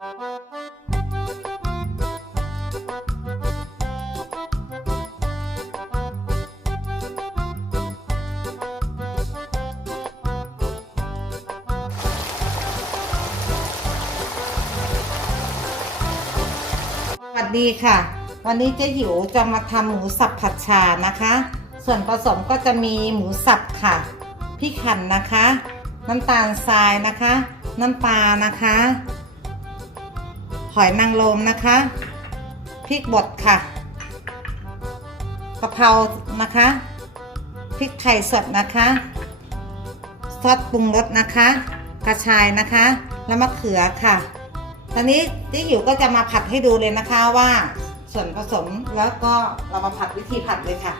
สวัสดีค่ะ วันนี้เจ๊หิวจะมาทำหมูสับผัดชานะคะ ส่วนผสมก็จะมีหมูสับค่ะพริกขั่นนะคะ น้ำตาลทรายนะคะ น้ำปลานะคะ หอยนางรมนะคะพริกบดค่ะกะเพรานะคะพริกไทยสดนะคะซอสปรุงรสนะคะ กระชายนะคะ แล้วมะเขือค่ะ ตอนนี้เจ๊หิวก็จะมาผัดให้ดูเลยนะคะว่าส่วนผสมแล้วก็เรามาผัดวิธีผัดเลยค่ะ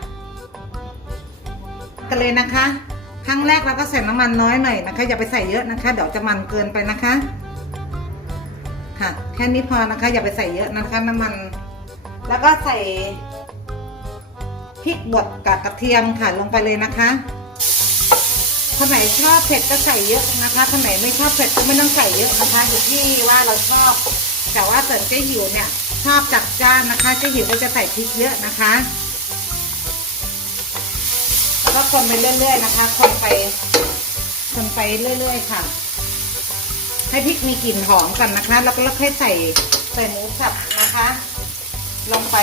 กันเลยนะคะ ครั้งแรกเราก็ใส่น้ำมันน้อยหน่อยนะคะ อย่าไปใส่เยอะนะคะ เดี๋ยวจะมันเกินไปนะคะ ค่ะแค่นี้พอนะคะ อย่าไปใส่เยอะนะคะน้ำมัน แล้วก็ใส่พริกบดกับกระเทียมค่ะลงไปเลยนะคะคนไหนชอบเผ็ดก็ใส่เยอะนะคะคนไหนไม่ชอบเผ็ดก็ไม่ต้องใส่เยอะนะคะ อยู่ที่ว่าเราชอบ แต่ว่าส่วนเจ๊หิวเนี่ยชอบจัดจ้านนะคะเจ๊หิวก็จะใส่พริกเยอะนะคะแล้วก็คนไปเรื่อยๆนะคะ คนไปคนไปเรื่อย ๆ ค่ะ ให้พริกมีกลิ่นหอมก่อนนะคะ แล้วก็ค่อยใส่ใส่หมูสับนะคะ ลงไป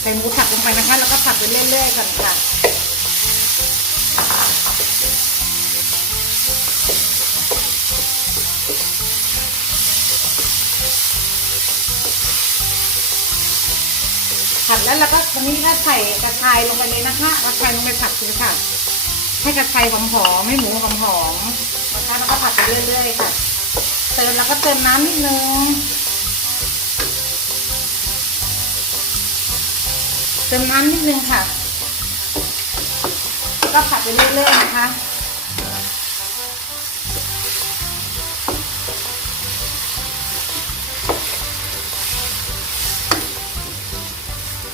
ใส่หมูสับลงไปนะคะ แล้วก็ผัดไปเรื่อยๆก่อนค่ะผัดแล้วเราก็ตรงนี้ก็ใส่กระชายลงไปเลยนะคะกระชายลงไปผัดเลยค่ะ ให้กระชายหอมๆให้หมูหอมๆ ไปเรื่อยๆค่ะ เติมแล้วก็เติมน้ำนิดนึง เติมน้ำนิดนึงค่ะ ก็ผัดไปเรื่อยๆนะคะ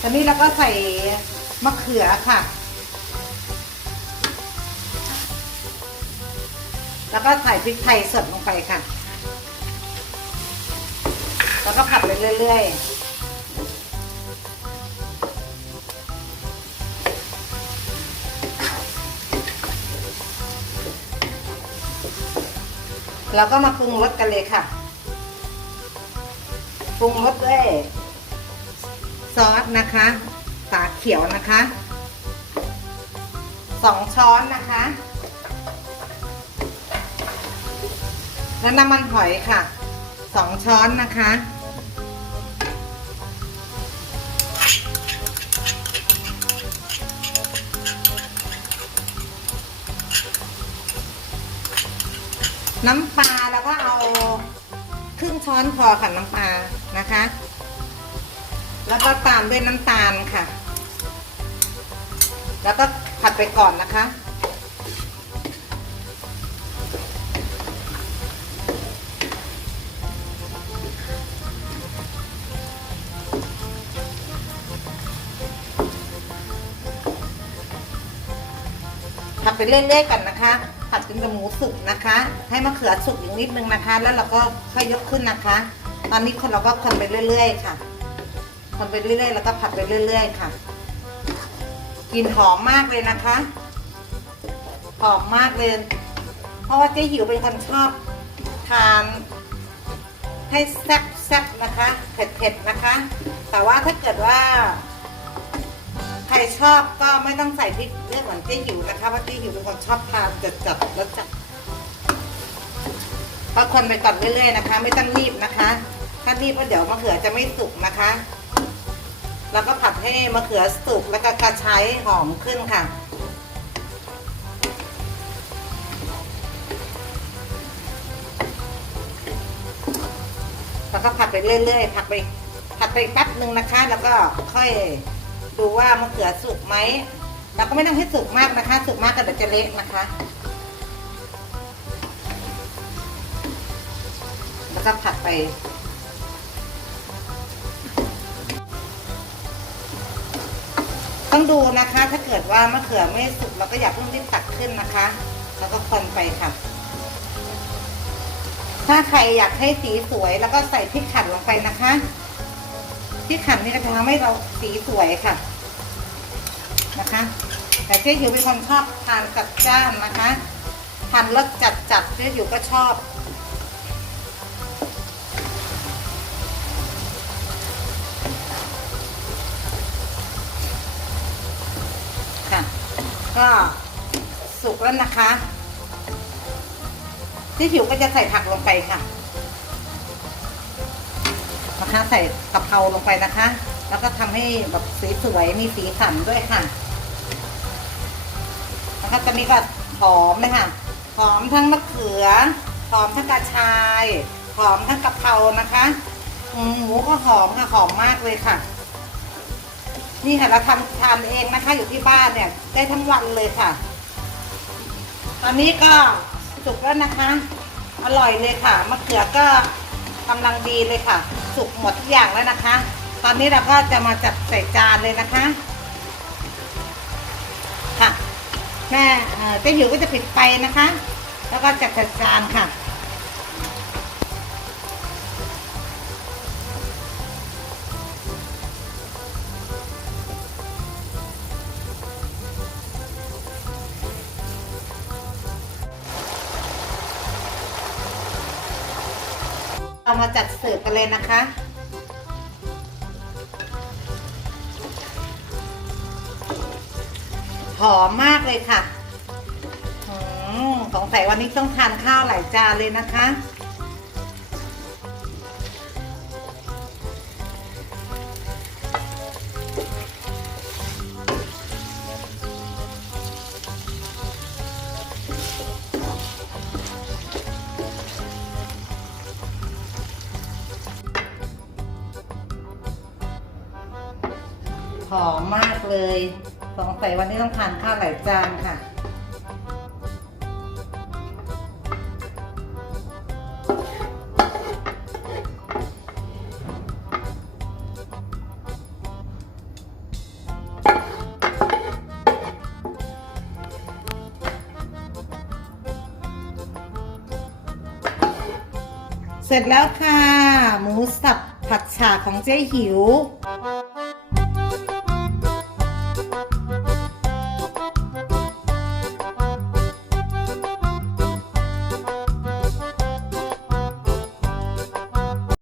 ตอนนี้เราก็ใส่มะเขือค่ะ แล้วก็ใส่พริกไทยสดลงไปค่ะ แล้วก็ผัดไปเรื่อยๆเราก็มาปรุงรสกันเลยค่ะ ปรุงรสด้วยซอสนะคะฝาเขียวนะคะ สองช้อนนะคะ แล้วน้ำมันหอยค่ะสองช้อนนะคะ น้ำปลาแล้วก็เอาครึ่งช้อนพอค่ะน้ำปลานะคะ แล้วก็ตามด้วยน้ำตาลค่ะ แล้วก็ผัดไปก่อนนะคะ ผัดไปเรื่อยๆกันนะคะ ผัดจนกระหมูสุกนะคะ ให้มะเขือสุกอีกนิดนึงนะคะ แล้วเราก็ค่อยยกขึ้นนะคะ ตอนนี้คนเราก็คนไปเรื่อย ๆ ค่ะ คนไปเรื่อยๆ แล้วก็ผัดไปเรื่อย ๆ ค่ะกลิ่นหอมมากเลยนะคะหอมมากเลย เพราะว่าเจ๊หิวเป็นคนชอบทานให้แซ่บแซ่บๆนะคะ เผ็ดๆนะคะ แต่ว่าถ้าเกิดว่า ใครชอบก็ไม่ต้องใส่พริกเยอะเหมือนเจ๊หิวนะคะเพราะเจ๊หิวเป็นคนชอบทานจัดๆแล้วจัดก็คนไปก่อนเรื่อยๆนะคะ ไม่ต้องรีบนะคะ ถ้ารีบก็เดี๋ยวมะเขือจะไม่สุกนะคะแล้วก็ผัดให้มะเขือสุกแล้วก็กระชายหอมขึ้นค่ะ แล้วก็ผัดไปเรื่อยๆผัดไปผัดไปแป๊บหนึ่งนะคะ แล้วก็ค่อย ดูว่ามะเขือสุกไหมเราก็ไม่ต้องให้สุกมากนะคะ สุกมากก็เดี๋ยวจะเละนะคะแล้วก็ผัดไปต้องดูนะคะ ถ้าเกิดว่ามะเขือไม่สุกเราก็อย่าเพิ่งรีบตักขึ้นนะคะ แล้วก็คนไปค่ะ ถ้าใครอยากให้สีสวยแล้วก็ใส่พริกขันลงไปนะคะ พริกขันนี่ก็จะทำให้เราสีสวยค่ะ นะคะ แต่เจ๊หิวเป็นคนชอบทานจัดจ้านนะคะทานรสจัดจัดเจ๊หิวก็ชอบค่ะก็สุกแล้วนะคะ ที่หิวก็จะใส่ผักลงไปค่ะ นะคะ ใส่กะเพราลงไปนะคะ แล้วก็ทำให้แบบสีสวยมีสีสันด้วยค่ะ นะคะตอนนี้ก็หอมเลยค่ะหอมทั้งมะเขือหอมทั้งกระชายหอมทั้งกะเพรานะคะหมูก็หอมค่ะหอมมากเลยค่ะ นี่ค่ะเราทำทานเองนะคะ อยู่ที่บ้านเนี่ย ได้ทั้งวันเลยค่ะ ตอนนี้ก็สุกแล้วนะคะ อร่อยเลยค่ะมะเขือก็ กำลังดีเลยค่ะ สุกหมดทุกอย่างแล้วนะคะ ตอนนี้เราก็จะมาจัดใส่จานเลยนะคะ ค่ะแม่เอ่อเจ๊หิวก็จะปิดไฟนะคะ แล้วก็จัดใส่จานค่ะ เอามาจัดเสิร์ฟกันเลยนะคะ หอมมากเลยค่ะอืมสงสัยวันนี้ต้องทานข้าวหลายจานเลยนะคะ หอมมากเลยสงสัยวันนี้ต้องทานข้าวหลายจานค่ะ เสร็จแล้วค่ะ หมูสับผัดฉาของเจ๊หิว